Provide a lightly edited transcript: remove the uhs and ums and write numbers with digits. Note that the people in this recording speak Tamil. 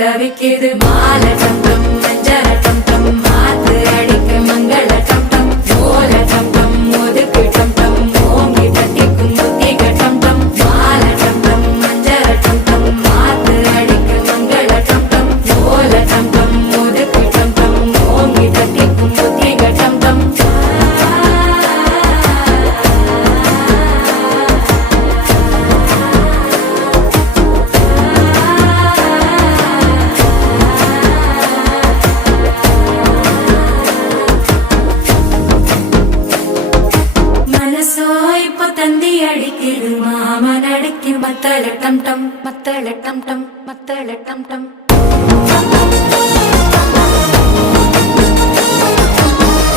தவிக்குது மால டம் டம் மஞ்சள டம் டம் மாத்து அடிக்க மங்கள டம் டம் ஓல டம் டம் ஒதுக்கு டம் டம் ஓங்கி தட்டிக்கும் முத்திக டம் டம் மால டம் டம் மஞ்சள டம் டம் மாத்து அடிக்க மங்கள டம் டம் ஓல டம் டம் ஒதுக்கு டம் டம் ஓங்கி தட்டிக்கும் முத்திக டம் டம் இப்போ தந்தி அடிக்குது மாமன் அடிக்கு மத்தள டம் டம் மத்தள டம் டம் மத்தள டம் டம்